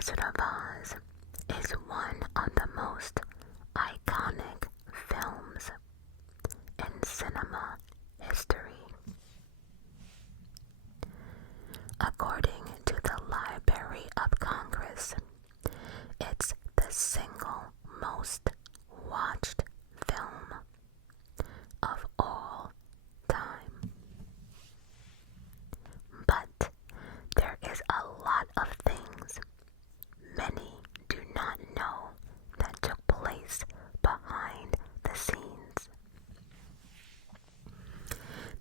Wizard of Oz is one of the most iconic films in cinema history. According to the Library of Congress, it's the single most watched film of all time. But there is a lot of things many do not know that took place behind the scenes.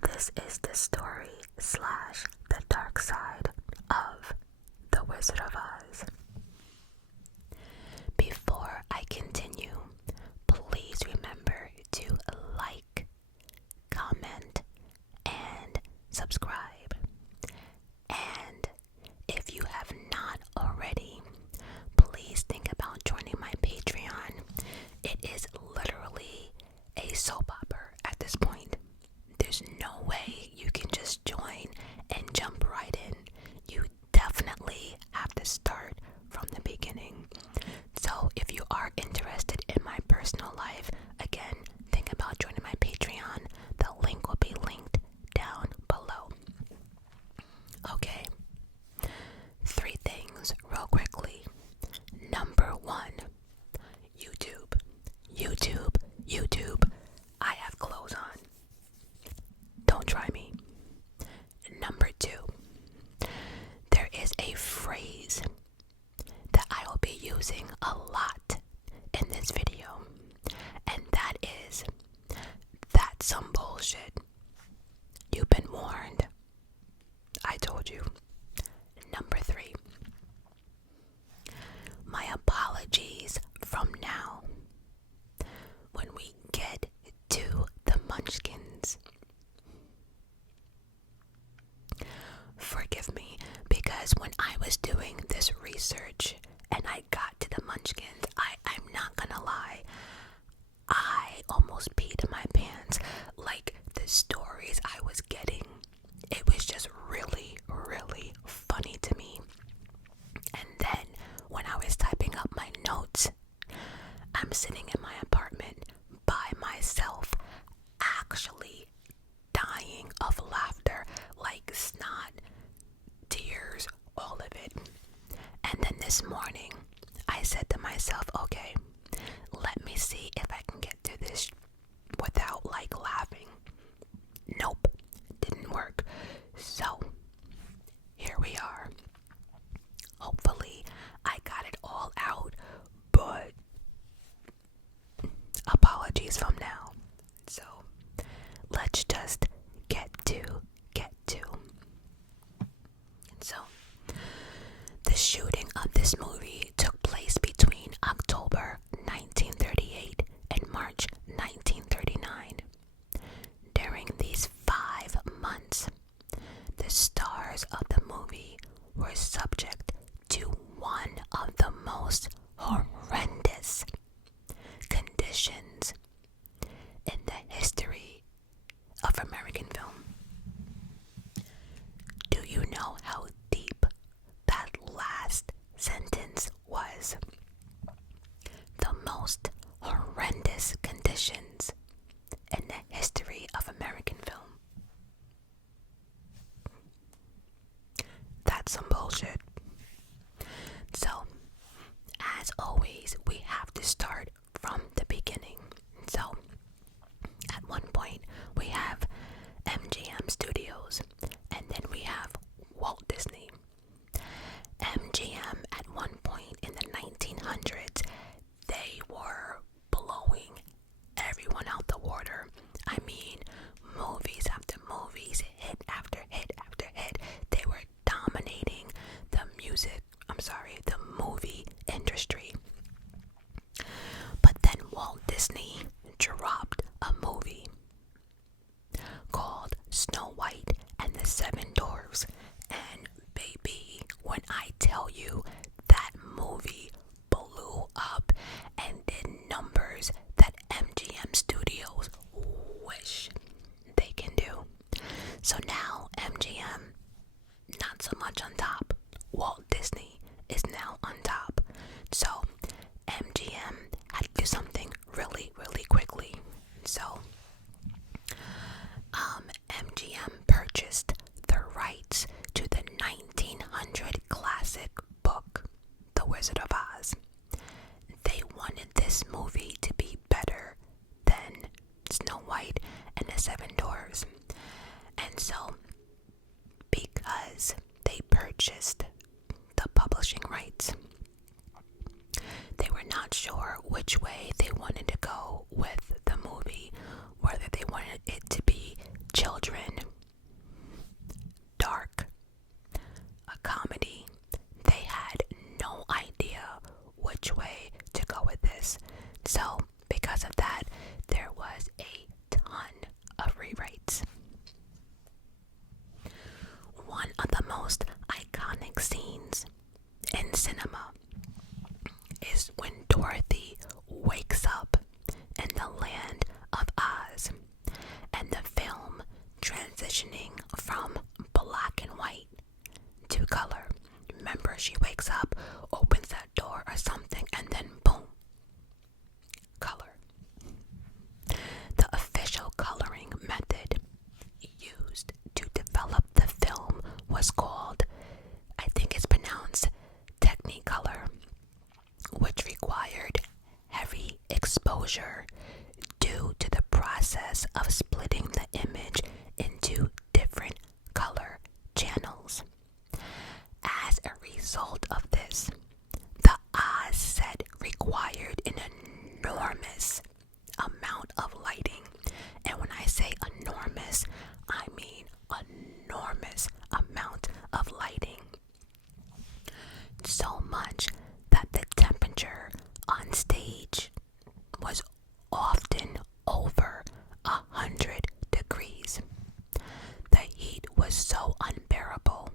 This is the story / the dark side of The Wizard of Oz. Before I continue, please remember to like, comment, and subscribe. And if you have not already, please think about joining my Patreon. It is literally a soap opera at this point. There's no way you can just join and jump right in. You definitely have to start from the beginning. So if you are interested in my personal life, again, think about joining my Patreon. The link will be linked down below. Okay, 3 things real quickly. Number 1, YouTube. I have clothes on. Don't try me. Number 2, there is a phrase that I will be using a lot in this video, and that is, "That's some bullshit. You've been warned. I told you." Number 3, my apologies from now. When we get to the munchkins, forgive me, because when I was doing this research and I got to the munchkins, I'm not gonna lie, I almost peed in my pants. Like, the stories I was getting, it was just really, really funny to me. And then when I was typing up my notes, I'm sitting in my apartment by myself, actually dying of laughter, like snot, tears, all of it. And then this morning, I said to myself, okay, let me see if I can get through this without like laughing. Nope, didn't work. So here we are. Hopefully I got it all out, but apologies from now. So let's just get to. So the shooting of this movie took place between October 1938 and March 1939. During these 5 months, the stars of the movie were subject to one of the most horrendous conditions in the history of American film. Do you know how deep that last sentence was? The most horrendous conditions in the history of American film. That's some bullshit. So, as always, we have to start from the beginning. So, at one point, we have MGM Studios, and then we have Walt Disney. MGM, at one point in the 1900s, they were blowing everyone out the water. I mean, movies after movies, hit after hit after hit. They were dominating the movie industry. But then Walt Disney dropped a movie called Snow White and the Seven Dwarfs, and purchased the publishing rights. They were not sure which way they wanted to go with the movie, whether they wanted it to be children, dark, a comedy. They had no idea which way to go with this. So, because of that, there was a ton of rewrites. One of the most iconic scenes in cinema is when Dorothy wakes up in the land of Oz, and the film transitioning from black and white to color. Remember, she wakes up, opens that door or something, and then boom, color. The official coloring method used to develop the film was called, I think it's pronounced Technicolor, which required heavy exposure due to the process of splitting the image into different color channels. As a result of this, the Oz set required an enormous amount of lighting. And when I say enormous, I mean enormous amount of lighting. So much that the temperature on stage was often over 100 degrees. The heat was so unbearable,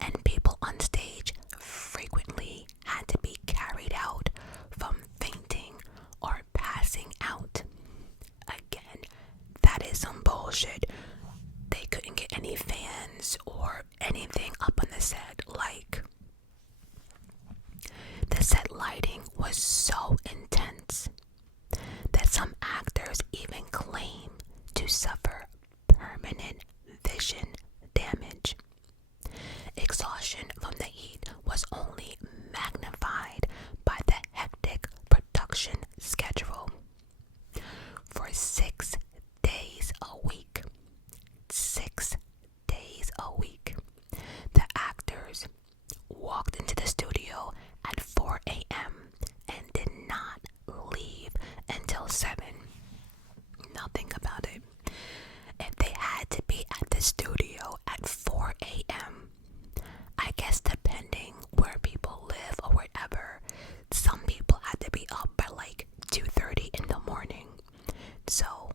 and people on stage frequently had to be carried out from fainting or passing out. Again, that is some bullshit. They couldn't get any fans or anything up on the set. Like, the set lighting was so intense that some actors even claim to suffer permanent vision damage. Exhaustion from the heat was only magnified by the hectic production schedule. For 6 days a week, 6 days a week, the actors walked into the studio at 4 a.m. and did not leave until 7. Now think about it. If they had to be at the studio at 4 a.m., I guess depending where people live or whatever, some people had to be up by like 2:30 in the morning. So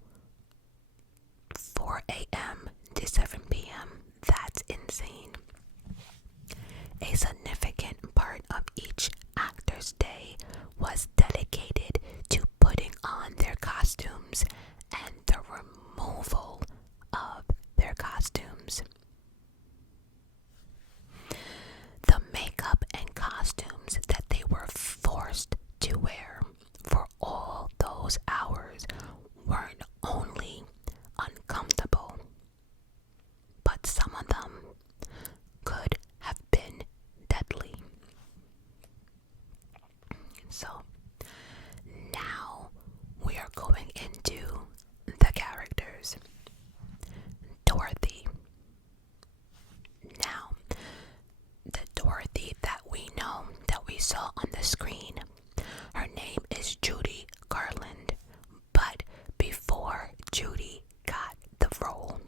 4 a.m. to 7 p.m., that's insane. A significant part of each actor's day was dedicated to putting on their costumes and the removal of their costumes. The makeup and costumes that they were forced to wear for all those hours weren't only uncomfortable, but some of them could have been deadly. So now we are going into the characters. Dorothy. Now, the Dorothy that we know, that we saw on the screen, her name is Judy Garland. But before Judy got the role,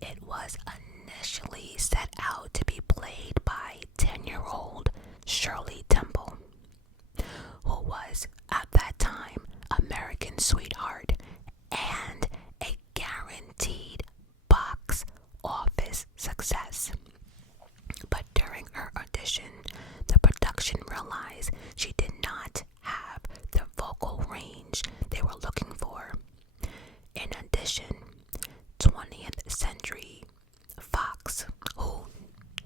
it was initially set out to be played by 10-year-old Shirley Temple, who was at that time American Sweetheart and a guaranteed box office success. But during her audition, the production realized she did not have the vocal range they were looking for. In addition, 20th Century Fox, who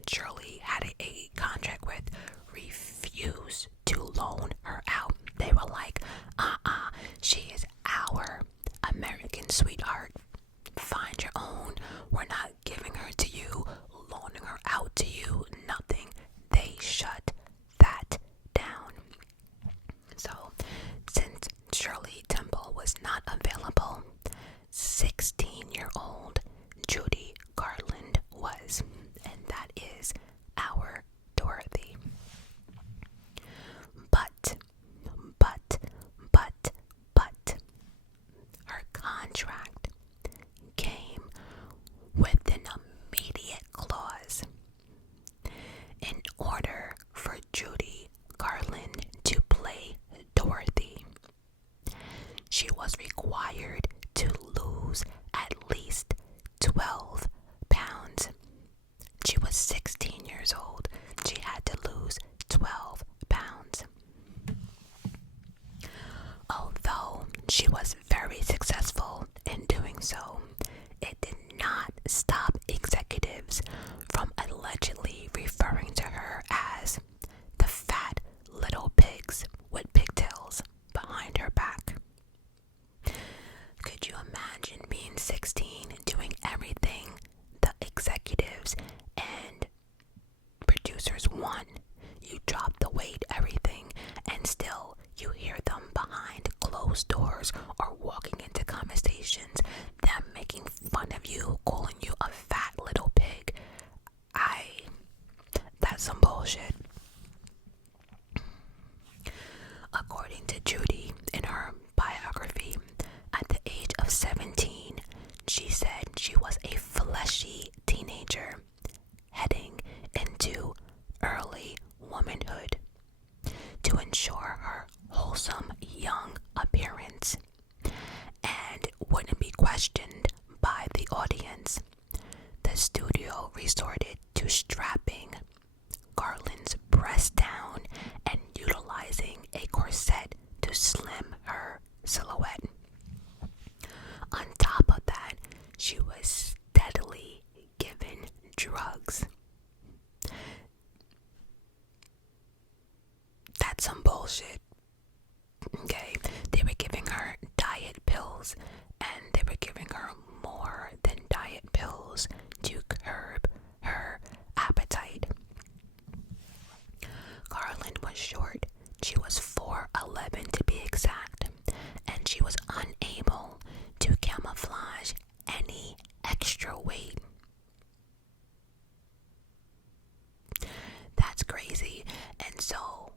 Shirley had a contract with, refused to loan her out. They were like, she is our American Sweetheart. Find your own. We're not giving her to you, loaning her out to you, nothing. They shut that down. one, you drop the weight, everything, and still you hear them behind closed doors or walking into conversations, them making fun of you, calling you a fat little pig. That's some bullshit. According to Judy, in her biography, at the age of 17, she said she was a fleshy teenager heading into early womanhood. To ensure her wholesome young appearance and wouldn't be questioned by the audience, the studio resorted to strapping Garland's breasts down and utilizing a corset to slim her silhouette. On top of that, she was steadily given drugs. That's some bullshit. Okay, they were giving her diet pills, and they were giving her more than diet pills to curb her appetite. Garland was short. She was 4'11" to be exact, and she was unable to camouflage any extra weight. That's crazy. And so,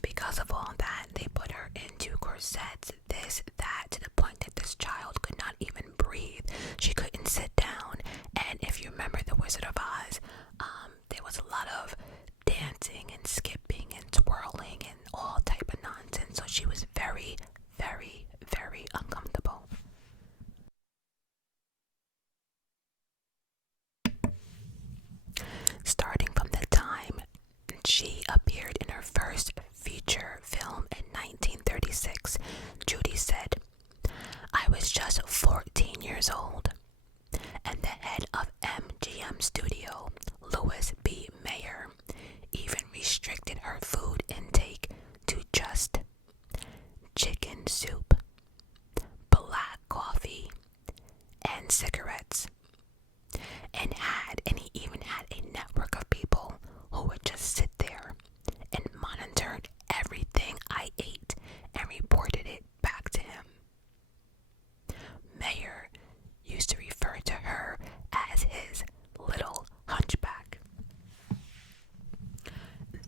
because of all that, they put her into corsets, this, that, to the point that this child could not even breathe. She couldn't sit down. And if you remember The Wizard of Oz, there was a lot of dancing and skipping and twirling and all type of nonsense. So she was very, very, very uncomfortable. Starting from the time she appeared in her first feature film in 1936, Judy said, "I was just 14 years old, and the head of MGM Studio, Louis B. Mayer, even restricted her food intake to just chicken soup, black coffee, and cigarettes. And he even had a network of people who would just sit there and monitored everything I ate and reported it back to him." Mayer used to refer to her as his little hunchback.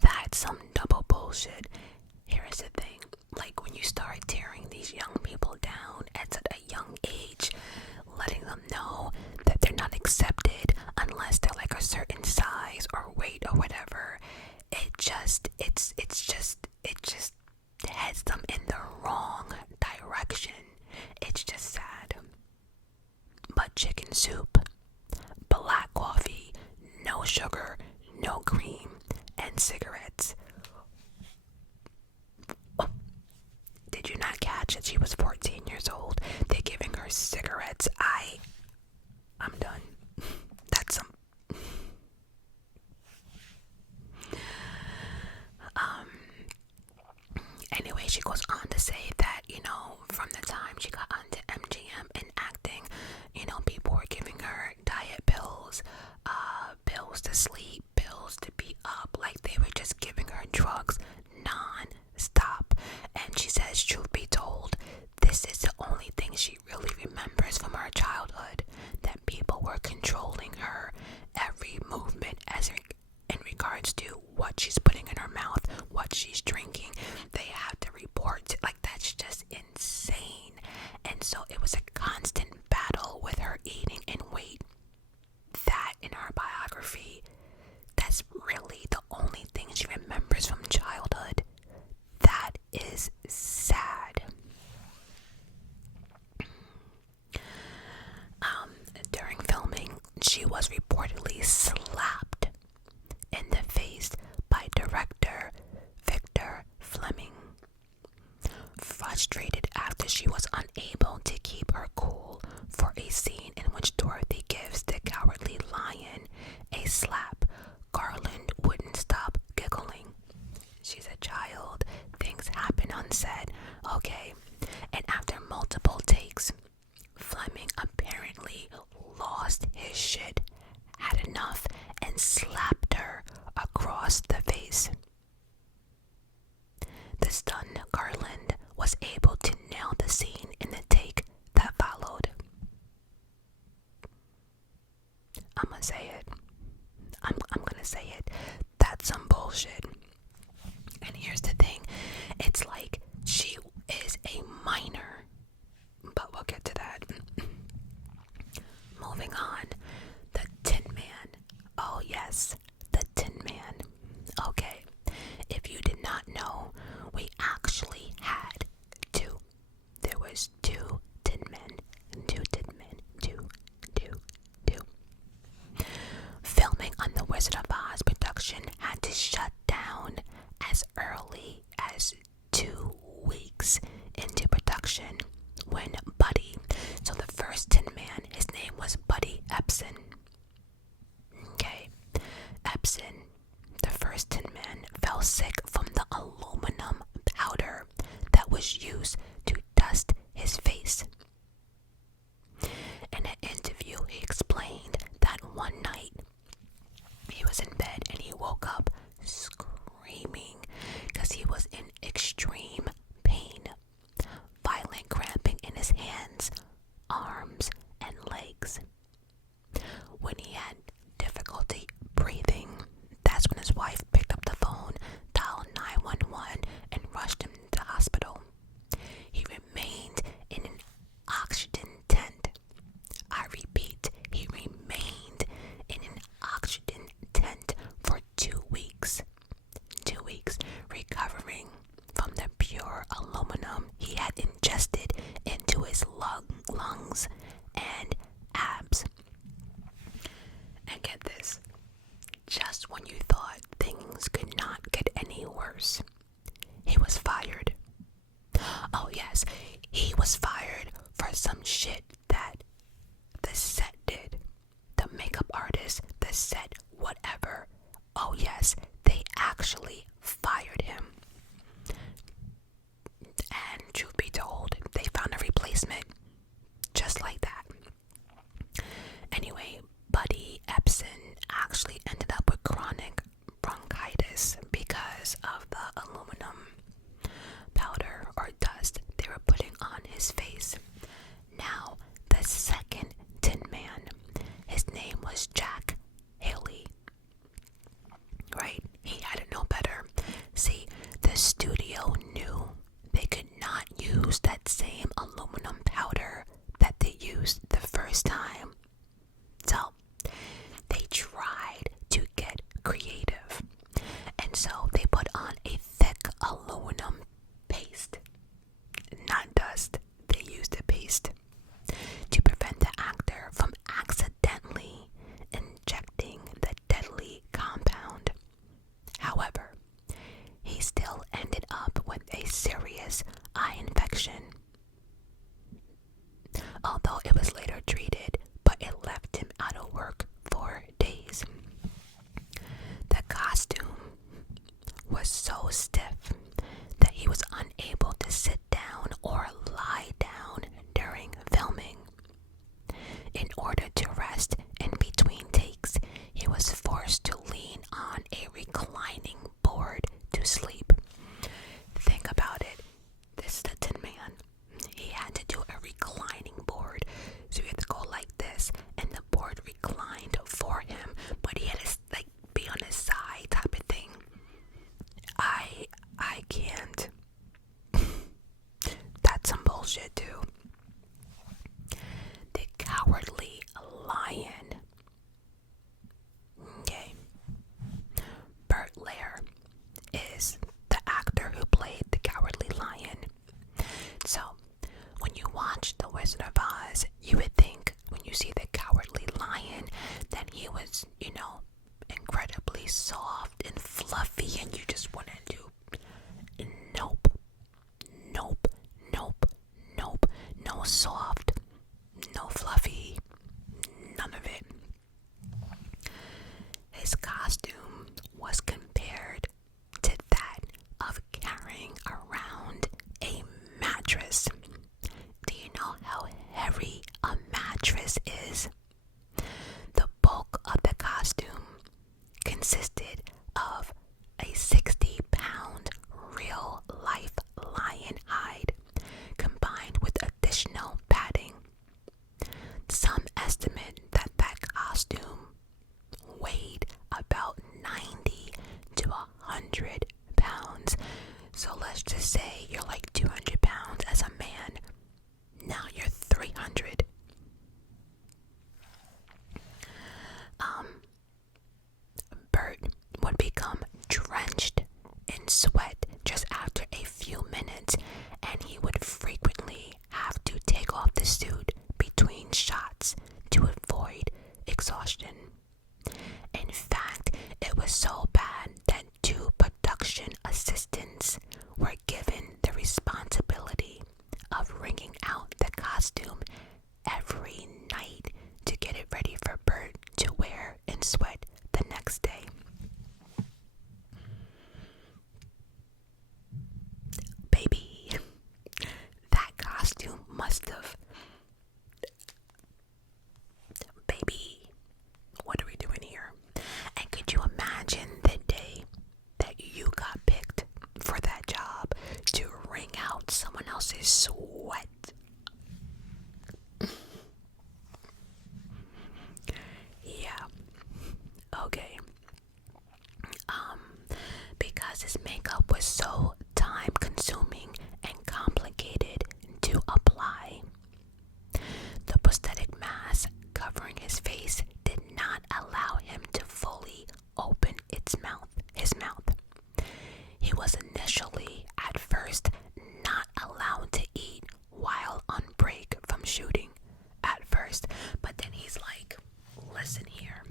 That's some double bullshit. Here's the thing, like when you start tearing these young people down at a young age, letting them know that they're not accepted unless they're like a certain size or weight or whatever, it just heads them in the wrong direction. It's just sad. But chicken soup, black coffee, no sugar, no cream, and cigarettes. Oh, did you not catch that she was 14 years old? They're giving her cigarettes. I'm done. That's some. Anyway, she goes on to say that, from the time she got onto MGM and acting, people were giving her diet pills, pills to sleep, pills to be up, like they were just giving her drugs non-stop. And she says, truth be told, this is the only thing she really remembers from her childhood, that people were controlling her every movement in regards to what she's putting in her mouth, what she's drinking. They have to report, like, that's just insane. And so it was a constant battle with her eating and weight. That, in her biography, that's really the only thing she remembers from childhood. That is sad. During filming, she was reportedly slapped in the face by director Victor Fleming. Frustrated after she was unable to keep her cool for a scene in which Dorothy gives the Cowardly Lion a slap, Garland wouldn't stop giggling. She's a child. Things happen on set. Okay. And after multiple takes, Fleming apparently lost his shit, had enough, and slapped her across the face. thought things could not get any worse. He was fired. Oh yes, he was fired for some shit that the set did. The makeup artist, the set, whatever. Oh yes, they actually fired him. And truth be told, they found a replacement just like that. Anyway, Buddy Epson actually ended up with chronic bronchitis because of the aluminum powder or dust they were putting on his face. Now, the second Tin Man, his name was Jack Haley. Right? He had to know better. See, the studio knew they could not use that same aluminum powder that they used the first time. So, they tried to get creative. And so they put on a thick aluminum paste. Not dust, they used a paste to prevent the actor from accidentally injecting the deadly compound. However, he still ended up with a serious eye infection. Although it was later treated, but it left him out of work for days. The costume was so stiff that he was unable to sit down or lie down during filming. In order to rest in between takes, he was forced to lean on a reclining board to sleep. Think about it. This is the Tin Man. He had to do a reclining board. So he had to go like this, and the board reclined for him, but he had to be on his side type of thing. I can't. That's some bullshit too. The Cowardly Lion. Okay. Bert Lair is the actor who played the Cowardly Lion. So, when you watch The Wizard of Oz, you would think when you see the Cowardly Lion that he was, incredibly soft and fluffy, and you just want to do. Nope. Nope. Nope. Nope. No soft. No fluffy. None of it. His costume was compared to that of carrying around a mattress. Do you know how heavy a mattress is? The bulk of the costume consisted of a 60-pound real-life lion hide combined with additional padding. Some estimate that costume weighed about 90 to 100 pounds. So let's just say you're like 200 pounds as a man. Now you're 300. Bert would become drenched in sweat just after a few minutes, and he would frequently have to take off the suit between shots to avoid exhaustion. In fact, it was so bad that 2 production assistants were given the responsibility of wringing out the costume every night to get it ready for Bert to wear in sweat the next day. Baby, that costume must have... Baby, what are we doing here? And could you imagine the day that you got picked for that job to wring out someone else's sweat? Yeah. Okay. Because his makeup was so time consuming and complicated to apply, the prosthetic mask covering his face did not allow him to fully open his mouth. He was initially, at first, not allowed to eat while on break from shooting at first, but then he's like, listen here.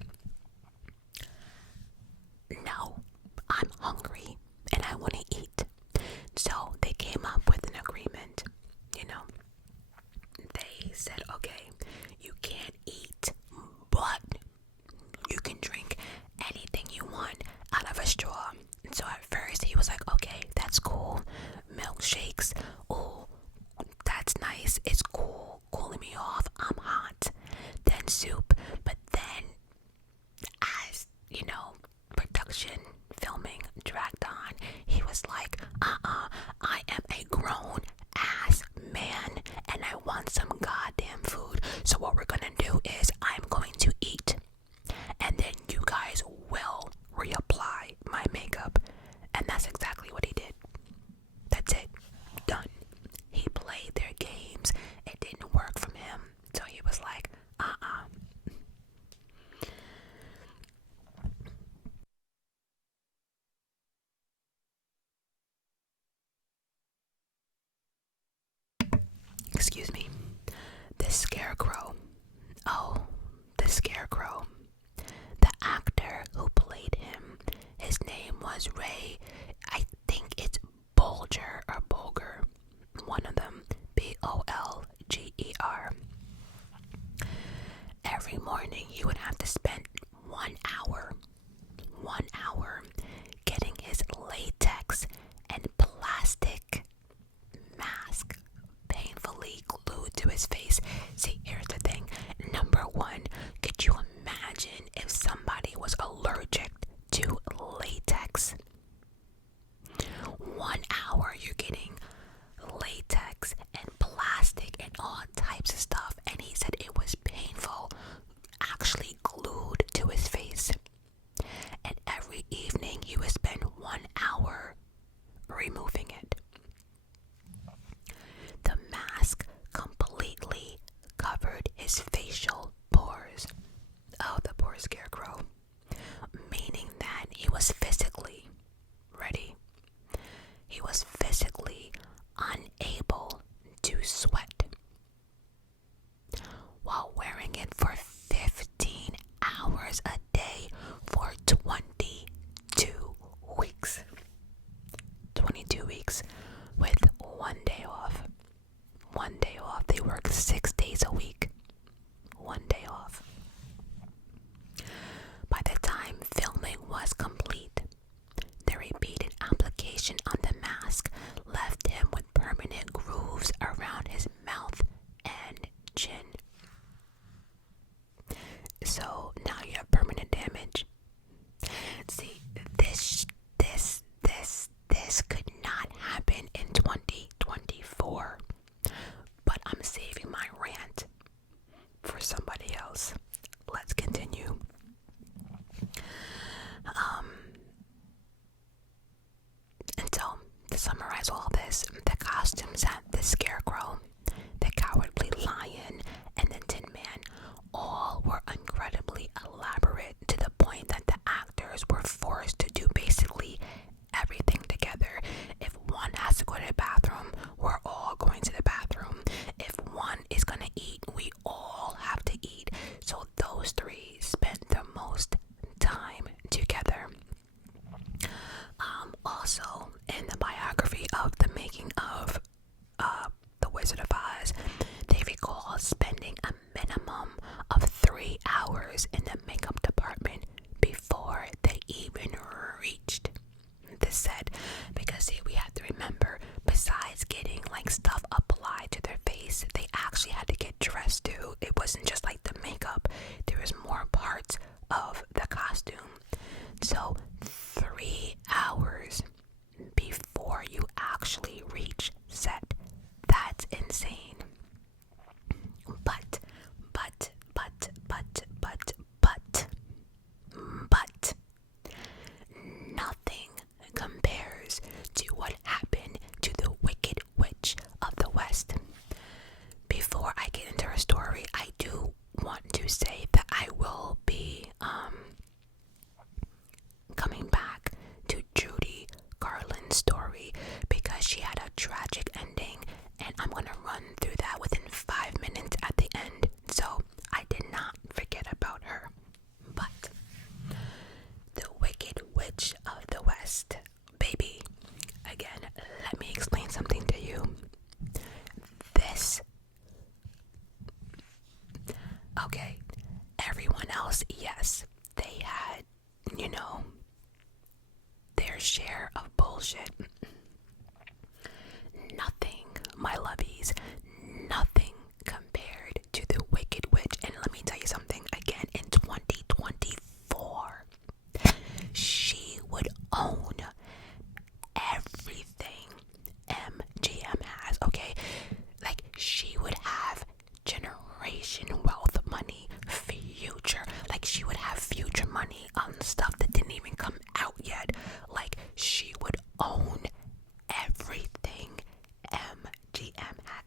No, I'm hungry and I want to eat. So they came up with an agreement, you know. They said, okay, you can't eat, but you can drink anything you want out of a straw. And so at first he was like, okay, that's cool. Milkshakes, oh, that's nice. It's cool, cooling me off. I'm hot. Then soup, but then as you know, production filming dragged on, he was like, I am a grown ass man and I want some goddamn food. So what we're gonna do is I'm going to eat and then you guys will reapply my makeup. And that's exactly what he did. That's it. Done. He played their games. It didn't work from him. So he was like, Excuse me. The Scarecrow. Oh, the Scarecrow. The actor who played him, his name was Ray. I think it's Bolger or Bolger. One of them. Bolger. Every morning he would have to spend 1 hour getting his latex and plastic mask painfully glued to his face. See, here's the thing. Number one, could you imagine if somebody was allergic to latex? 1 hour you're getting latex and plastic and all types of stuff, and he said it was painful, actually glued to his face. And every evening he would spend 1 hour removing it. The mask completely covered his facial pores. Oh, the poor Scarecrow. Meaning that he was physically ready. He was physically unable to sweat while wearing it for 15 hours a day for 22 weeks. 22 weeks with 1 day off. 1 day off. They work 6 days a week. 1 day off. By the time filming was complete, the repeated application on the mask left him with permanent grooves around his mouth and chin. So now you have permanent damage. See, this could not happen in 2024. But I'm saving my rant for somebody else. Let's continue. And so, to summarize all this, the costumes at the Scarecrow, the Cowardly Lion, and the Tin Man all were incredibly elaborate to the point that the actors were forced to do basically everything together. If one has to go to the bathroom, we're all going to the bathroom. If one is gonna eat, we all have to eat. So those three spent the most time together. Also, in the biography of the making of The Wizard of Oz, they recall spending a minimum of 3 hours in the makeup department before they even reached the set. Because see, we have to remember, besides getting like stuff applied to their face, they actually had to get dressed too. It wasn't just like the makeup. There was more parts of the costume. So 3 hours before you actually reach set. That's insane. But share of bullshit. Nothing, my lovies, nothing compared to the Wicked Witch. And let me tell you something again, in 2024, she would own everything MGM has, okay? Like, she would have generation wealth money, future, like she would have future money on stuff that didn't even come out yet. Like, she would own everything MGM had.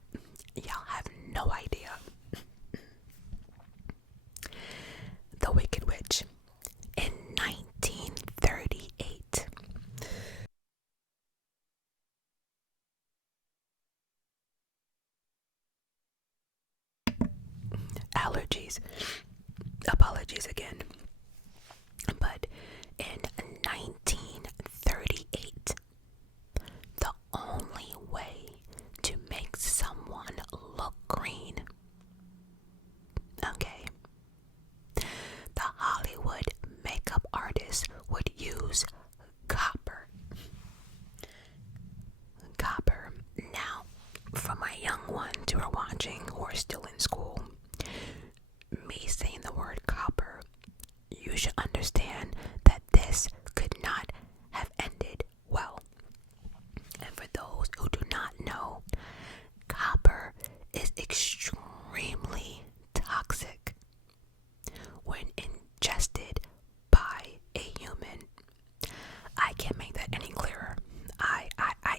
Y'all have no idea. The Wicked Witch in 1938. Allergies. Apologies again. But in 1938, the only way to make someone look green, okay, the Hollywood makeup artist would use copper. Copper. Now, for my young ones who are watching who are still in school, me saying the word copper, you should understand that this could not have ended well. And for those who do not know, copper is extremely toxic when ingested by a human. I can't make that any clearer.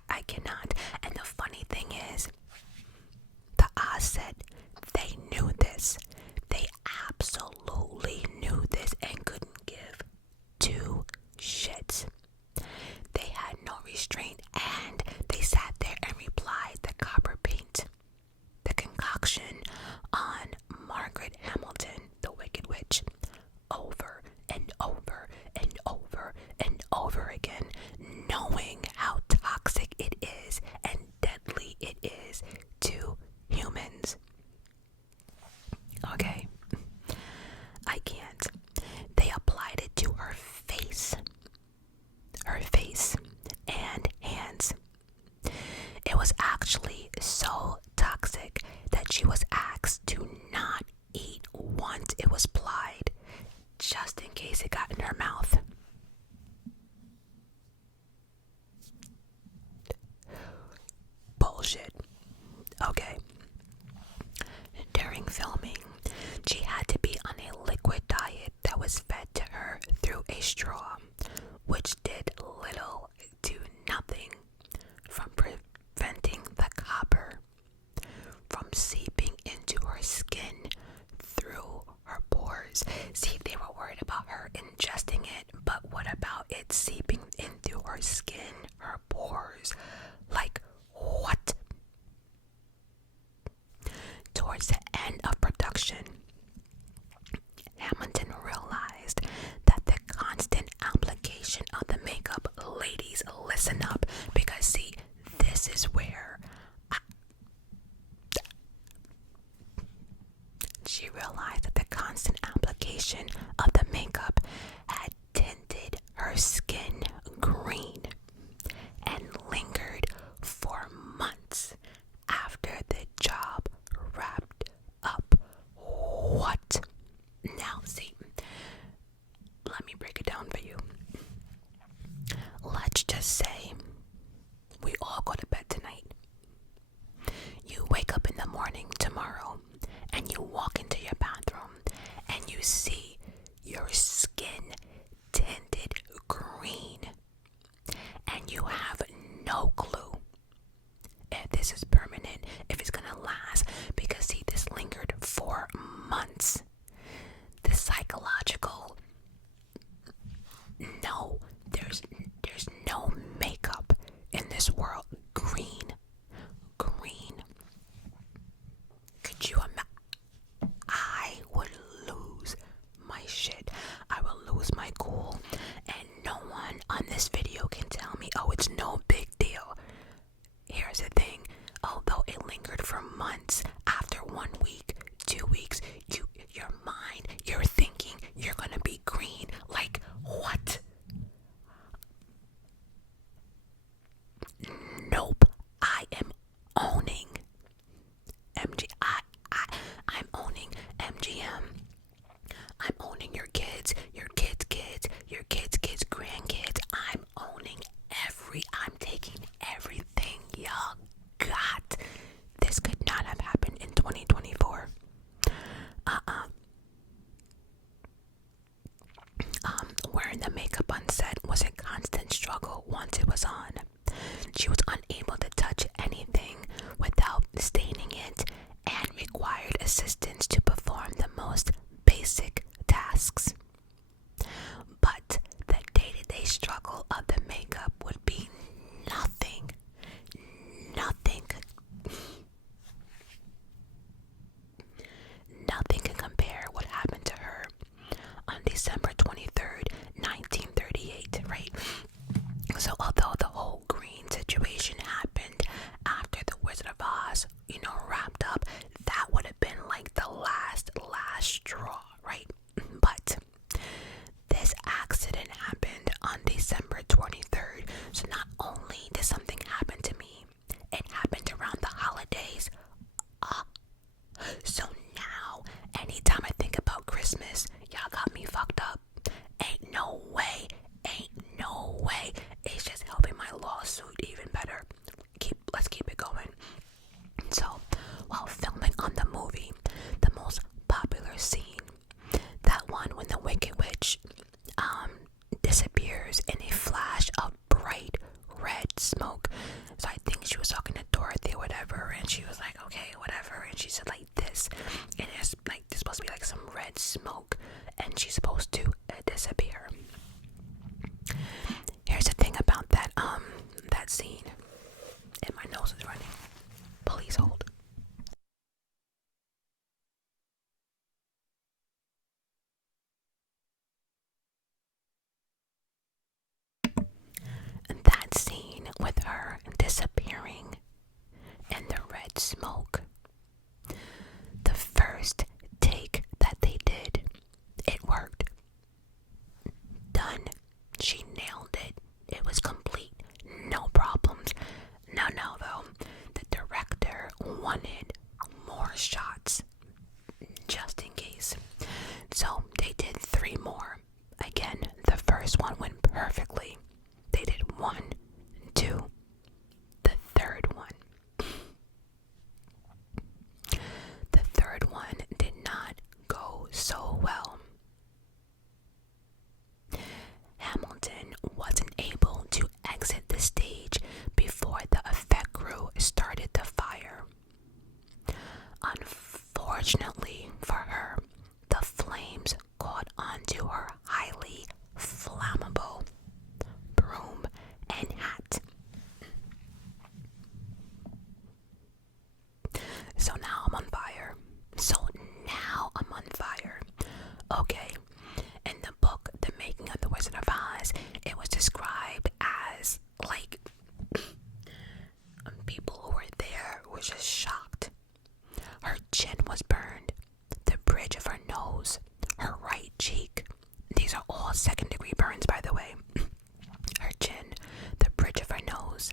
I cannot. And the funny thing is, the Oz said they knew this. They absolutely knew this and couldn't give two shits. They had no restraint, and they sat there and replied the copper paint, the concoction on Margaret Hamilton, the Wicked Witch, over and over and over and over again, knowing how toxic it is and deadly it is to humans. Okay, I can't. They applied it to her face and hands. It was actually so toxic that she was asked to not eat once it was applied, just in case it got in her mouth. Bullshit. Okay. During filming, she had to be on a liquid diet that was fed to her through a straw, which did little to nothing from preventing the copper from seeping into her skin through her pores. See, they were worried about her ingesting it, but what about it seeping in through her skin, her pores? Like, what? Towards the end of production, Hamilton realized that the constant application of the makeup, ladies, listen up, because see, this is where she realized that the constant application of the makeup had tinted her skin green and lingered for months after the job wrapped up. What? Now, see, let me break it down for you. Let's just say we all go to bed tonight. You wake up in the morning tomorrow and you walk into your bathroom and you see your skin tinted green, and you have no clue if this is permanent, if it's gonna last, because see, this lingered for months. The psychological, no, there's no makeup in this world. Green. Could you imagine? I would lose my shit. I would lose my cool, and no one on this video can tell me, oh, it's no big deal. Here's the thing, although it lingered for months, after 1 week, 2 weeks, your mind, you're thinking you're gonna be green. Like, what? was complete. No problems. No, though. The director wanted more shots, just in case. So they did 3 more. Again, the first one went perfectly. They did 1, 2. The third one. The third one did not go so well. Hamilton wasn't able to exit the stage before the effect crew started the fire. Unfortunately for her, the flames caught onto her highly flammable broom and hat. So now I'm on fire. Okay, in the book, The Making of the Wizard of Oz, it was described as like people who were there were just shocked. Her chin was burned, the bridge of her nose, her right cheek. These are all 2nd-degree burns, by the way. Her chin, the bridge of her nose,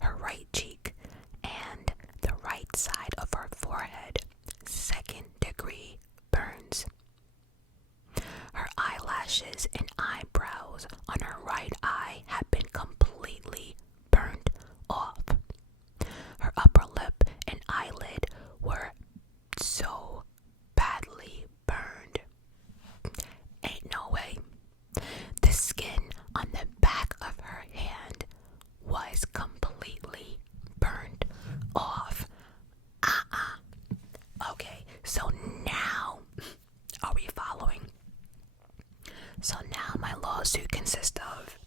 her right cheek, and the right side of her forehead. 2nd-degree burns. Her eyelashes and eyebrows on her right eye had been completely burnt off. Her upper lip and eyelid were so badly burned. Ain't no way. The skin on the back of her hand was completely burned off. Okay, so now, are we following? So now my lawsuit consists of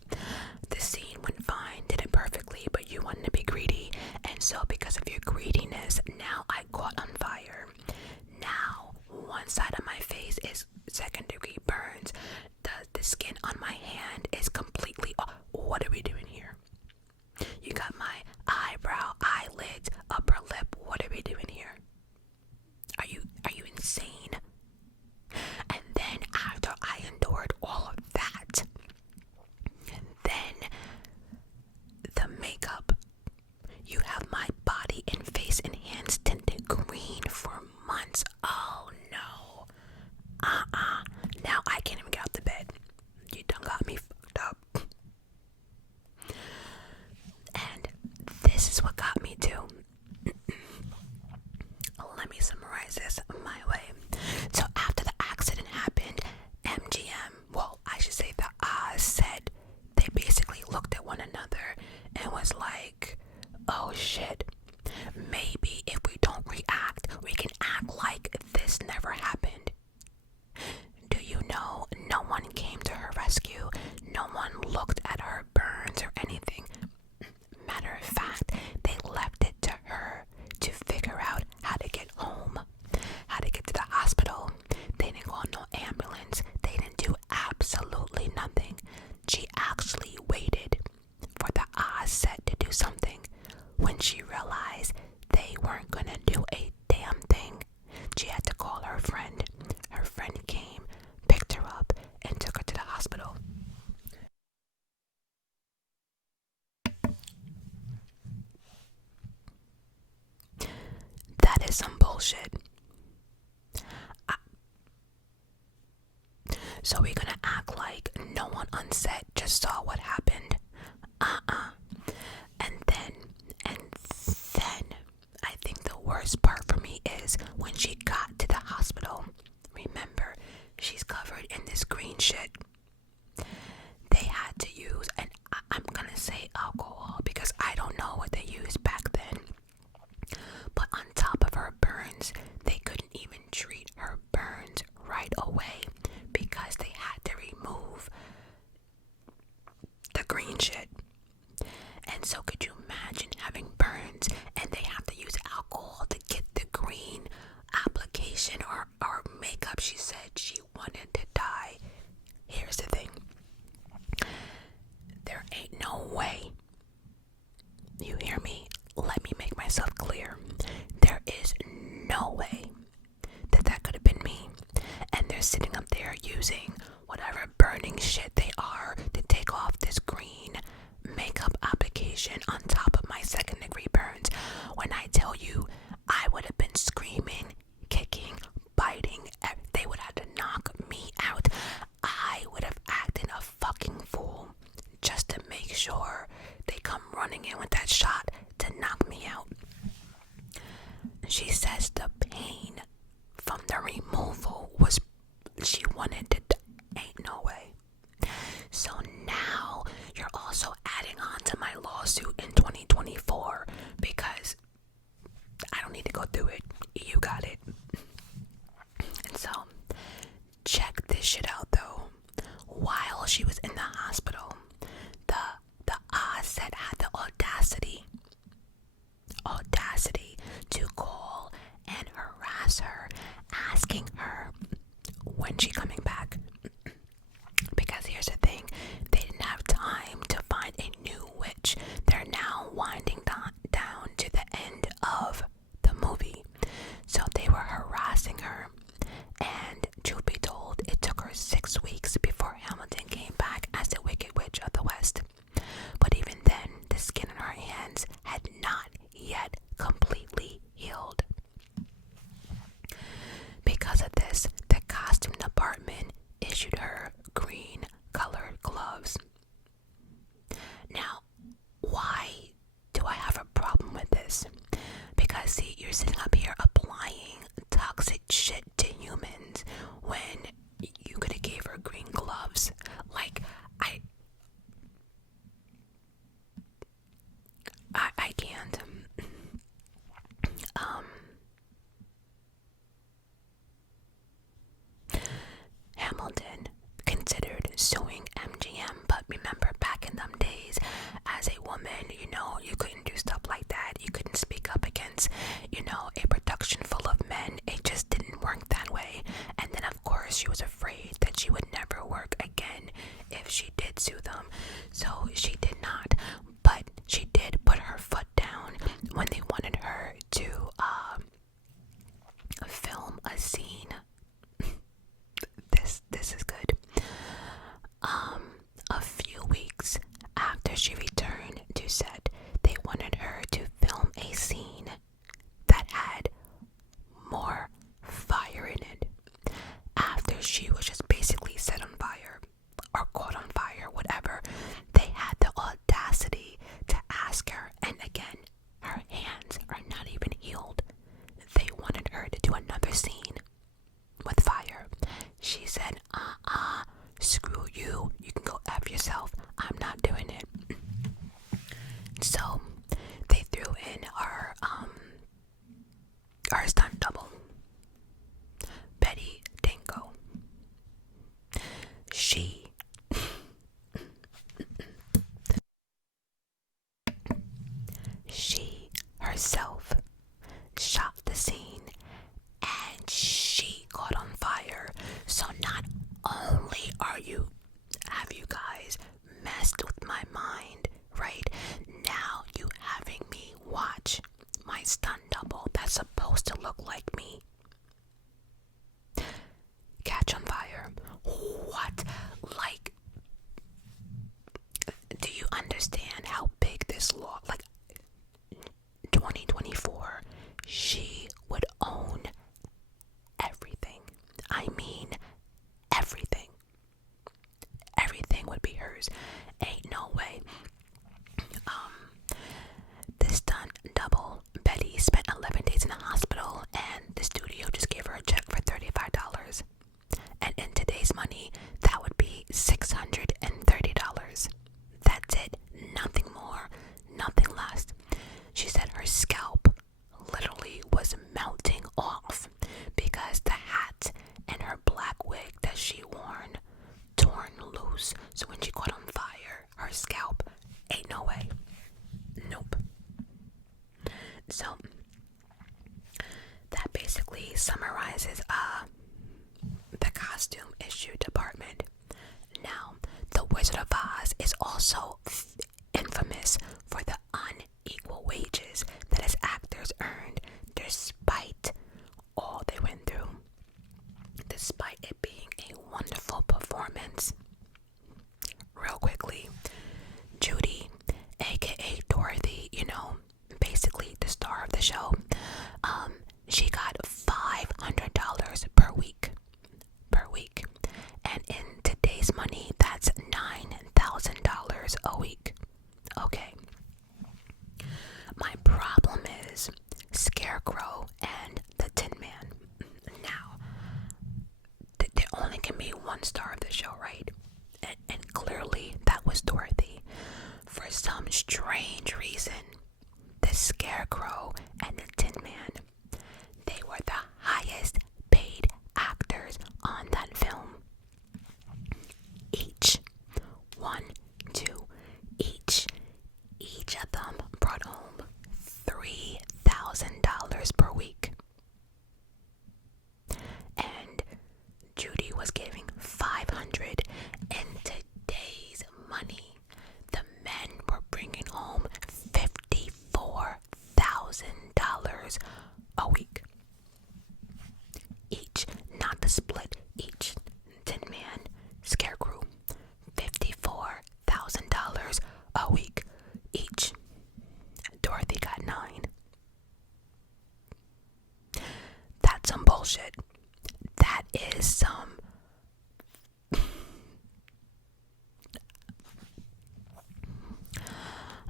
the scene went fine, did it perfectly, but you wanted to be greedy, and so because of your greediness, now I caught on fire. Now one side of my face is 2nd-degree burns. The skin on my hand is completely off. What are we doing here? You got my eyebrow, eyelids, upper lip. What are we doing here? Are you insane? And then after I endured all of that, and then the makeup, you have my body and face and hands tinted green for months. Oh no. Now I can't even get out the bed. You done got me fucked up. And this is what got me too. Let me summarize this my way. So after the accident happened, MGM, well, I should say the Oz said, they basically looked at one another and was like, oh shit, maybe if we don't react, we can act like this never happened. Do you know, no one came to her rescue. No one looked at her burns or anything. Matter of fact, they left it to her to figure out how to get home, how to get to the hospital. They didn't call no ambulance. They didn't do absolutely nothing. She actually waited for the Oz set to do something. When she realized they weren't gonna do a damn thing, she had to call her friend. Her friend came, picked her up, and took her to the hospital. That is some bullshit. So we're gonna act like no one on set just saw what happened. And then, I think the worst part for me is when she got to the hospital. Remember, she's covered in this green shit. They had to use, and I'm gonna say alcohol because I don't know what they used back then. But on top of her burns, they couldn't even treat her burns right away because they had to remove the green contusion on top of my second-degree burns. When I tell you, I would have been screaming, kicking, biting. They would have to knock me out. I would have acted a fucking fool just to make sure they come running in with that shot to knock me out. She says the pain from the removal was, she wanted to, ain't no way. So now you're also adding on to my lawsuit in 2024 because I don't need to go through it. You got it. And so, check this shit out though. While she was in the hospital, the Oz set had the audacity to call and harass her, asking her when she coming back. Because here's the thing, they didn't have time to find a new witch. They're now winding down to the end of the movie. So they were harassing her. And truth be told, it took her 6 weeks before Hamilton came back as the Wicked Witch of the West. But even then, the skin on her hands had not yet completely healed. Because of this, the costume department issued her green colored gloves. Now, why do I have a problem with this? Because see, you're sitting up here applying toxic shit to humans when you could have gave her green gloves. Like, I can't. Hamilton considered suing MGM, but remember back in them days, as a woman, you couldn't do stuff like that. You couldn't speak up against, a production full of men. It just didn't work that way. And then of course she was afraid that she would never work again if she did sue them. So she did not. But she did put her foot down when they wanted her to film a scene. This is good. A few weeks after she returned to set, they wanted her to film a scene that had more fire in it. After she was just basically set on fire or caught on fire, whatever, they had the audacity to ask her, and again, her hands are not even healed. They wanted her to do another scene with fire. She said, screw you. You can go F yourself. I'm not doing it. So they threw in our stunt double, Betty Dinko. She herself shot the scene, and she caught on fire. So not only have you guys messed with my mind, right? Now you having me watch my stunt double that's supposed to look like me catch on fire. What? Like, do you understand how big this law, 2024, she would own everything. I mean everything. Everything would be hers. Ain't no way. This stunt double, Betty, spent 11 days in the hospital, and the studio just gave her a check for $35. And in today's money, that would be $630. That's it. Nothing more, nothing less. She said her scalp literally was melting off because the hat and her black wig that she worn torn loose. So when she caught on fire, her scalp, ain't no way. Nope. So that basically summarizes the costume issue department. Now, the Wizard of Oz is also infamous for the unequal wages that its actors earned despite all they went through. Despite it being a wonderful performance. Real quickly, Judy, aka show, she got $500 per week. And in today's money, that's $9,000 a week. Okay. My problem is Scarecrow and the Tin Man. Now, there only can be one star of the show, right? And clearly that was Dorothy. For some strange reason, the Scarecrow and the Tin Man, they were the highest paid actors on that film. Each of them brought home $3,000 per week. And Judy was giving $500. In today's money, the men were bringing home $54,000 a week. Each, not the split, each. Tin Man, Scarecrow, $54,000 a week each. Dorothy got $9,000. That's some bullshit. That is some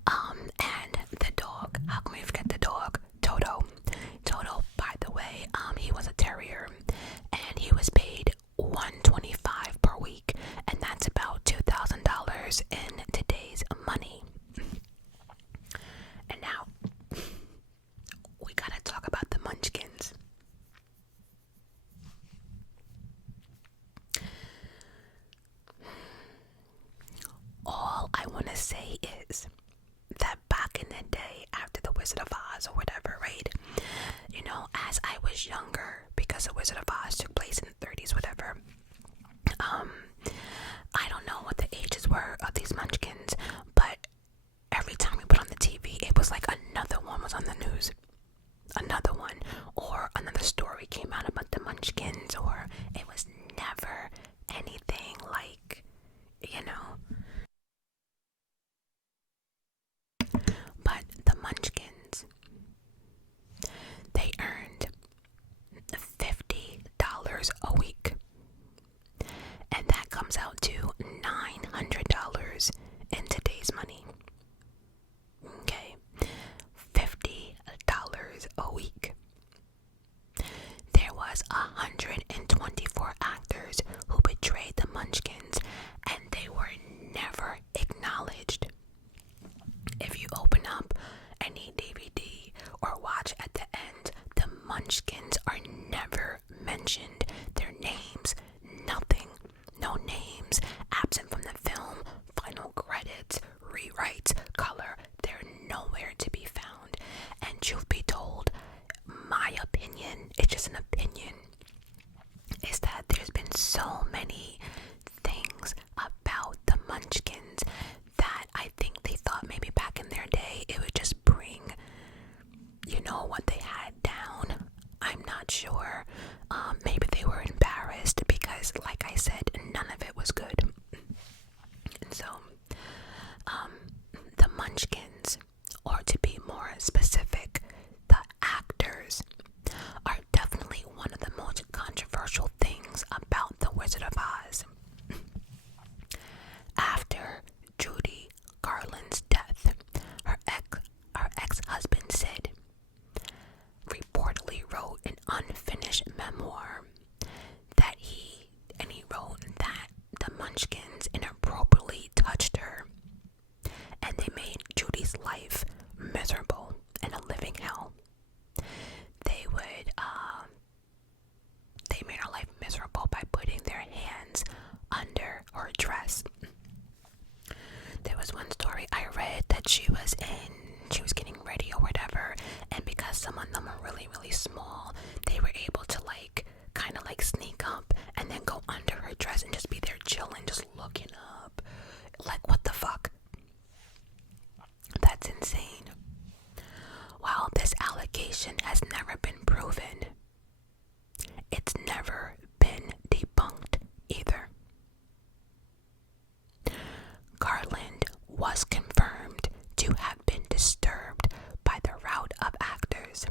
and the dog. How can we forget the dog? Toto, by the way, he was a terrier, and he was paid $125 per week, and that's about $2,000 in today's money. And now we gotta talk about the munchkins. All I want to say is that back in the day, after the Wizard of Oz or whatever, right? You know, as I was younger, because the Wizard of Oz took place in the 30s, whatever. I don't know what the ages were of these munchkins, but every time we put on the TV, it was like another one was on the news. Another one, or another story came out about the munchkins, or it was never anything like, you know. But the munchkins, they earned $50 a week, and that comes out to $900 in today's money. Okay, $50 a week. There was 124 actors who betrayed the munchkins, and they were never acknowledged. If you open up any DVD or watch at the end, the munchkins are never mentioned. Their names, nothing. No names, absent from the film, final credits, rewrites, color. They're nowhere to be found. And truth be told, my opinion, it's just an opinion, is that there's been so many things about the munchkins that I think they thought maybe back in their day it would just bring, you know, what they had down. I'm not sure. Maybe they were embarrassed because, like I said, none of it was good. And so, the munchkins, or to be more specific, the actors, are definitely one of the most controversial things about the Wizard of Oz. After Judy Garland's death, her ex-husband Sid reportedly wrote an unfinished memoir that he wrote that the munchkins inappropriately touched her, and they made Judy's life miserable and a living hell. They made her life miserable by putting their hands under her dress. There was one story I read that she was getting ready or whatever, and because some of them were really, really small, they were able to kind of sneak up and then go under her dress and just be there chilling, just looking up. Like, what the fuck? That's insane. While this allegation has never been proven, it's never been debunked either. Garland was confirmed to have been disturbed by the rout of actors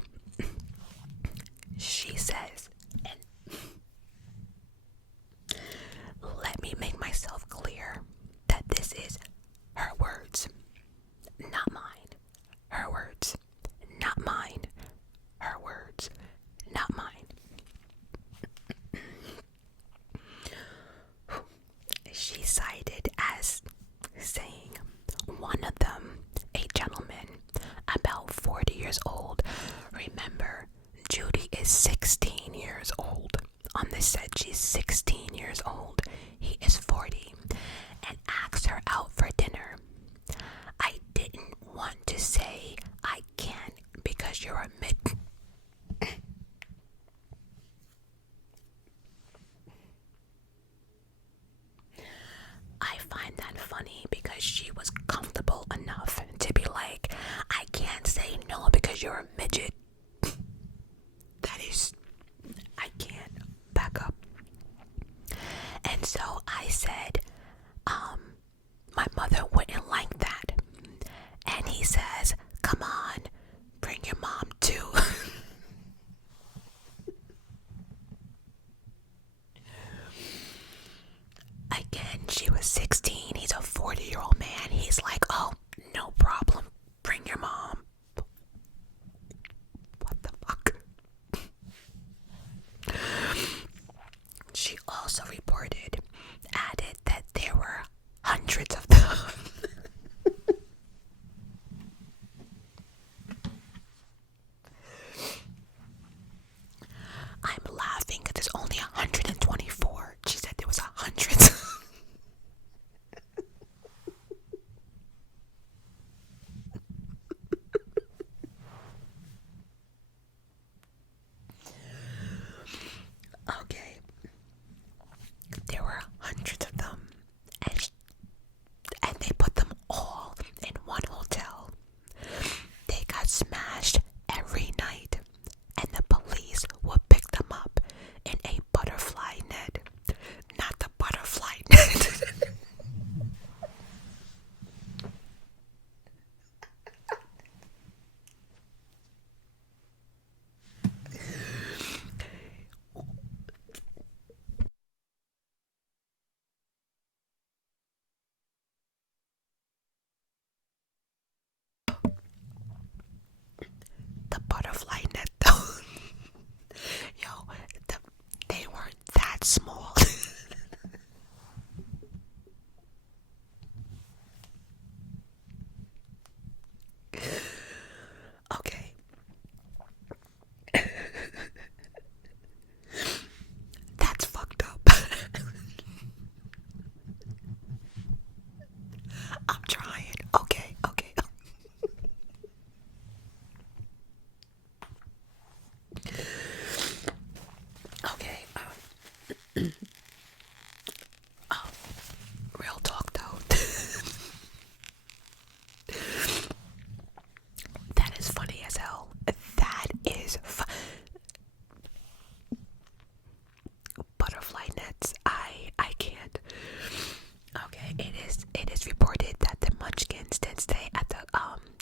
say I can't because you're a mid. I find that funny because she was comfortable enough to be like, I can't say no because you're a midget. That is, I can't back up. And so I said, my mother wouldn't like that. And he says, come on, bring your mom too. Again, she was 16. He's a 40-year-old man. He's like, oh, no problem. Bring your mom. What the fuck? She also added that there were hundreds of them. I'm laughing because there's only 124. She said there was hundreds. Okay. There were hundreds of them. And they put them all in one hotel. They got smashed every night. And the police would pick them up in a butterfly net. Not the butterfly net. The butterfly net though. Yo, they weren't that small. Okay. That's fucked up. I'm trying. Okay. Okay. Real talk though. That is funny as hell. That is butterfly nets. I can't. Okay, it is reported that the Munchkins did stay at the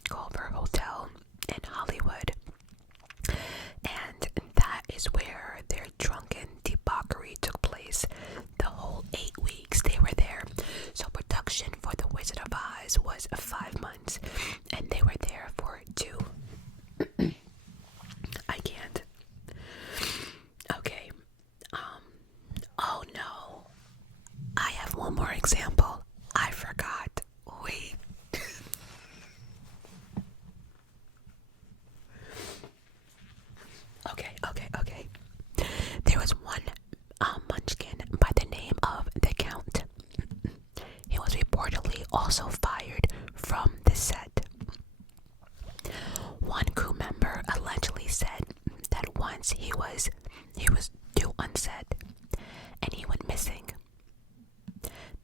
Culver Hotel in Hollywood. And that is where their drunken debauchery took place. The whole 8 weeks they were there. So production for The Wizard of Oz was 5 months. And they were there for 2. I can't. Okay. Oh no. I have one more example. I forgot. Wait. Okay. There was one munchkin by the name of the Count. He was reportedly also fired from the set. One crew member allegedly said that once he was due on set and he went missing.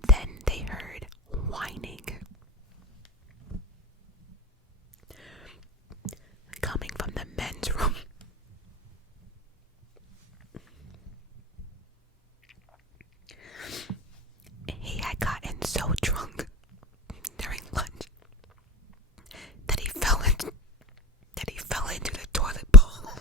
Then they heard whining coming from the men's room. He had gotten so drunk during lunch that he fell into the toilet bowl.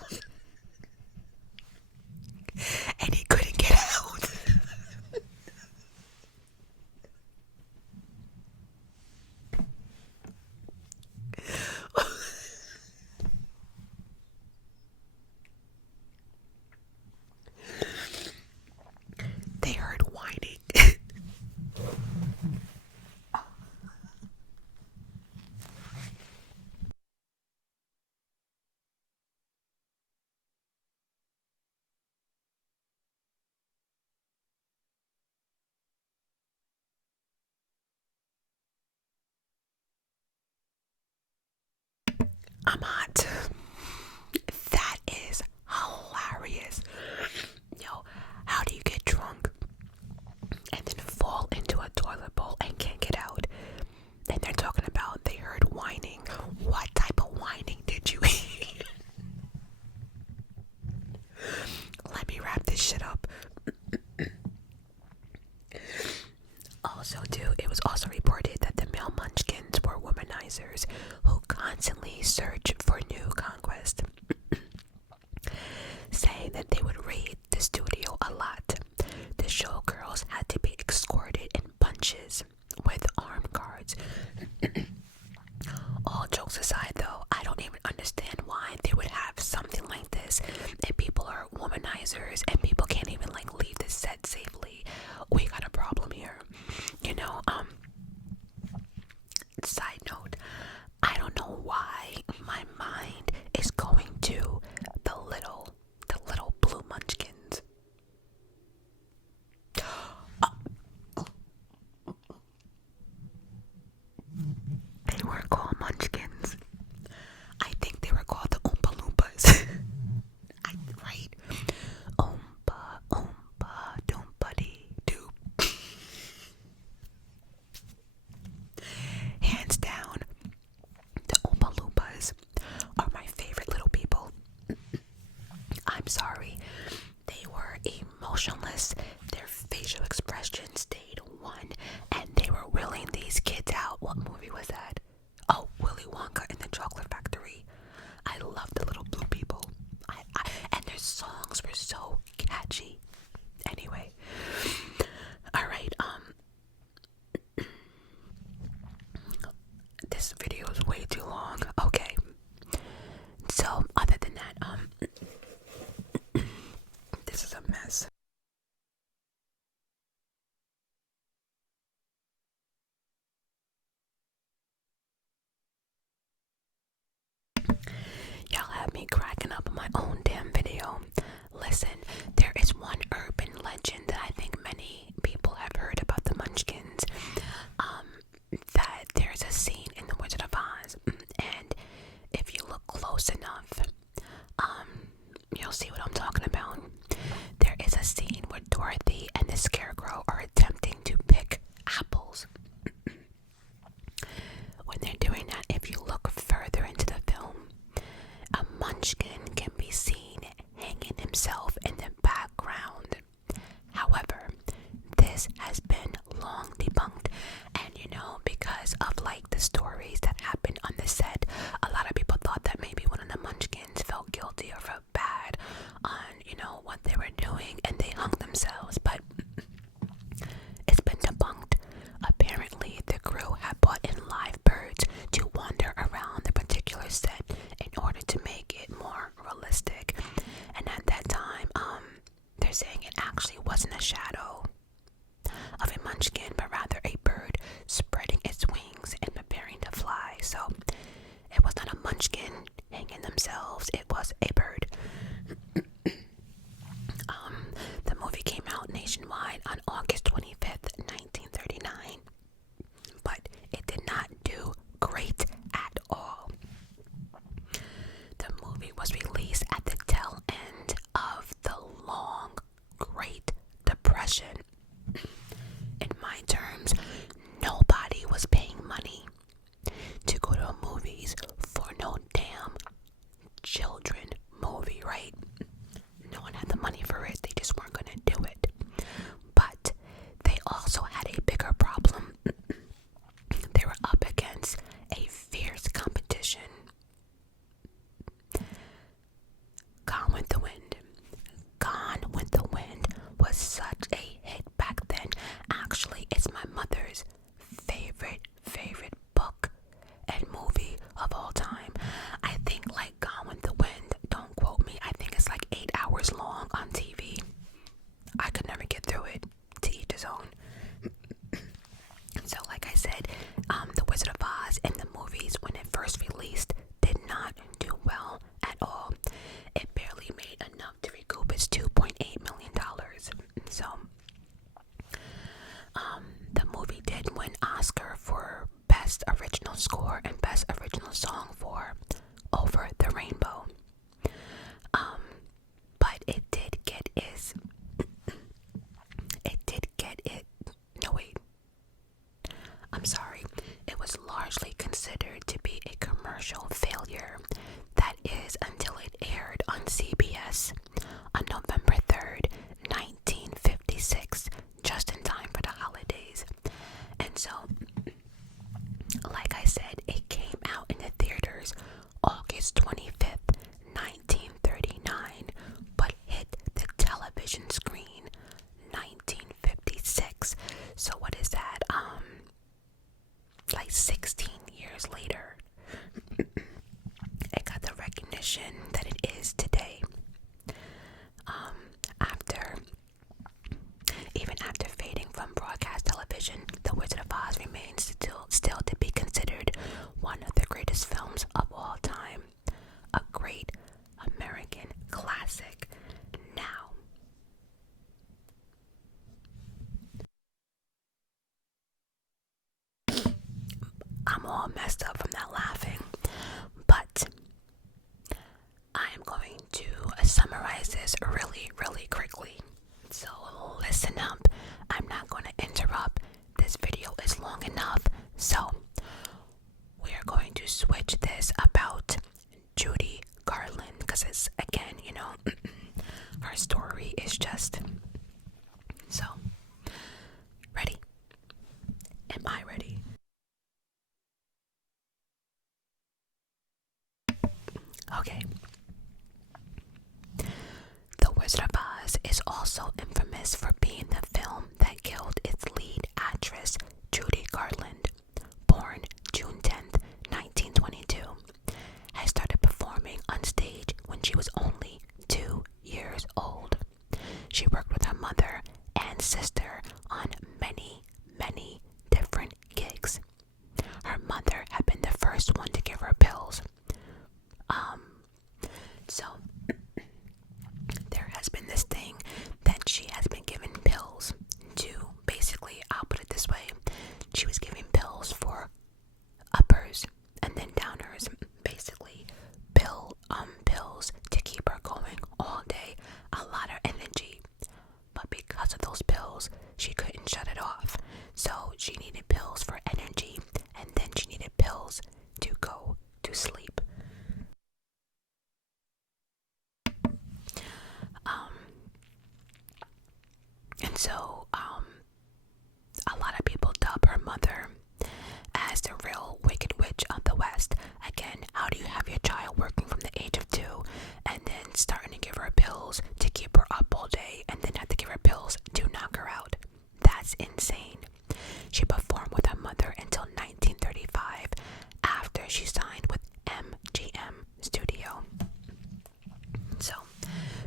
I'm hot. That is hilarious. Yo, how do you get drunk and then fall into a toilet bowl and can't get out? And they're talking about they heard whining. What type of whining did you hear? Let me wrap this shit up. Also, too, it was also reported that the male munchkins were womanizers who constantly search for new conquest, saying that they would raid the studio a lot. The showgirls had to be escorted in bunches with armed guards. All jokes aside, though, I don't even understand why they would have something like this if people are womanizers and people can't even like leave the set safely. We got a problem here, you know. Side note, I don't know why my mind is going to the little blue munchkins. They weren't called munchkins. I think they were called the Oompa Loompas. Right? Oompa, Oompa, Doompity Doop. Hands down, the Oompa Loompas are my favorite little people. I'm sorry. They were emotionless. Their facial expressions stayed one, and they were wheeling these kids out. What movie was that? Oh, Willy Wonka and the Chocolate Factory. I love the little blue people. And their songs were so catchy. Anyway, all right. This video is way too long. Okay. So, other than that, this is a mess. Y'all have me cracking up on my own damn video. Listen, there is one urban legend that I think many people have heard about the Munchkins. That there's a scene in The Wizard of Oz, and if you look close enough, you'll see what I'm talking about. There is a scene where Dorothy and the Scarecrow are attempting to pick apples. When they're doing that, if you look further into the film, a munchkin can be seen hanging himself in the background. However, this has been long debunked, and because of like the stories that happened on the set, a lot of people thought that maybe one of the munchkins felt guilty or felt bad on what they were doing and they hung themselves, but it's been debunked. Apparently the crew had brought in live birds to wander around the particular set in order to make it more realistic, and at that time they're saying it actually wasn't a shadow of a munchkin, but rather a bird spreading its wings and preparing to fly. So it was not a munchkin hanging themselves, it was a bird. The movie came out nationwide on August 25th, 1939, but it did not do great at all. The movie was released at the tail end of the long Great Depression. In my terms, nobody was paying money to go to movies for no damn children movie, right? considered to be a commercial failure. That is until it aired on CBS on November 3rd, 1956, just in time for the holidays. And so, like I said, it came out in the theaters August 25th, 1939, but hit the television screen 1956. So what is that? Like 16 years later, it got the recognition that it is today. After fading from broadcast television, The Wizard of Oz remains still to be considered one of the greatest films of all time. A great American classic. Now, I'm all messed up from that laughing, but I am going to summarize this really, really quickly. So listen up. I'm not going to interrupt. This video is long enough. So we are going to switch this about Judy Garland, because it's, again, her story is just so. Ready? Am I ready? Okay. The Wizard of Oz is also infamous for being the film that killed its lead actress, Judy Garland, born June 10th, 1922. Had started performing on stage when she was only 2 years old. She worked with her mother and sister on many, many different gigs. Her mother had been the first one to give her pills. So there has been this thing that she has been given pills to, basically, I'll put it this way, she was giving pills for uppers and then downers, basically pills to keep her going all day, a lot of energy. But because of those pills, she couldn't shut it off. So she needed pills for energy, and then she needed pills to go to sleep. And so, a lot of people dub her mother as the real Wicked Witch of the West. Again, how do you have your child working from the age of 2 and then starting to give her pills to keep her up all day and then have to give her pills to knock her out? That's insane. She performed with her mother until 1935, after she signed with MGM Studio. So,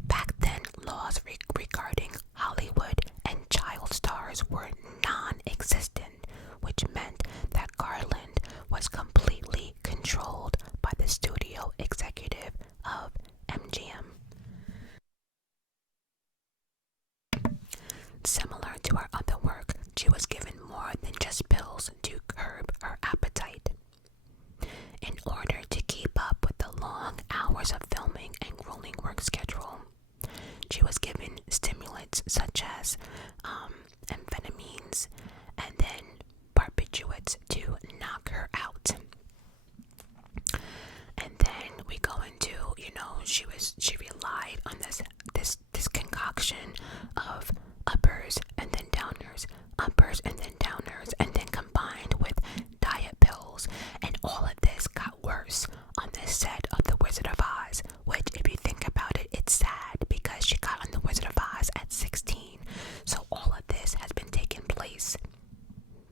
back then, laws regarding Hollywood and child stars were non-existent, which meant that Garland was completely controlled by the studio executive of MGM. Similar to her other work, she was given more than just pills to curb her appetite. In order to keep up with the long hours of filming and grueling work schedule, she was given stimulants such as amphetamines and then barbiturates to knock her out. And then we go into, she relied on this concoction of uppers and then downers, and then combined with diet pills, and all of this got worse on the set of The Wizard of Oz, which, if you think about it, it's sad because she got on The Wizard of Oz at 16. So all of this has been taking place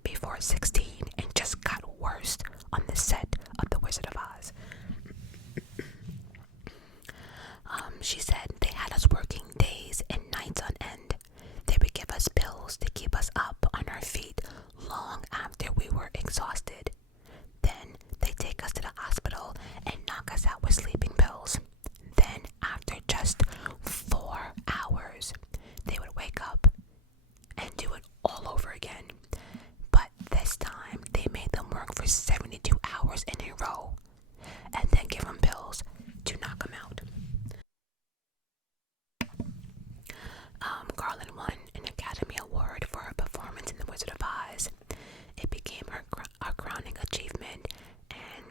before 16 and just got worse on the set of The Wizard of Oz. She said they had us working days and nights on end. They would give us pills to keep us up on our feet long after we were exhausted. Then they take us to the hospital and knock us out with sleeping pills. Then, after just 4 hours, they would wake up and do it all over again. But this time, they made them work for 72 hours in a row and then give them pills to knock them out. Garland won an Academy Award for her performance in The Wizard of Oz. It became her crowning achievement, and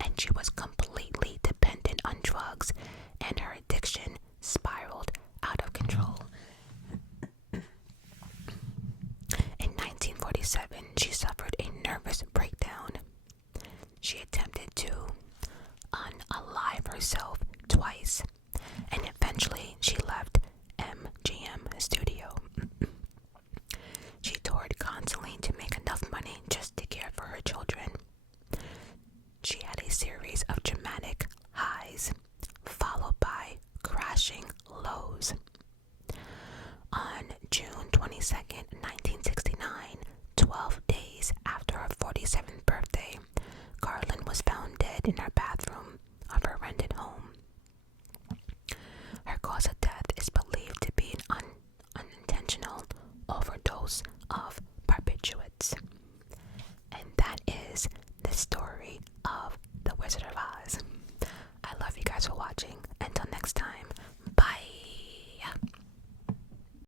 and she was completely dependent on drugs, and her addiction spiraled out of control. In 1947, she suffered a nervous breakdown. She attempted to unalive herself twice, and eventually she left MGM studio. She toured constantly to make enough money just to care for her children. She had a series of dramatic highs, followed by crashing lows. On June 22nd, 1969, 12 days after her 47th birthday, Garland was found dead in her bathroom of her rented home. Her cause of death is believed to be an unintentional overdose of barbiturates. And that is the story of The Wizard of Oz. I love you guys for watching. Until next time,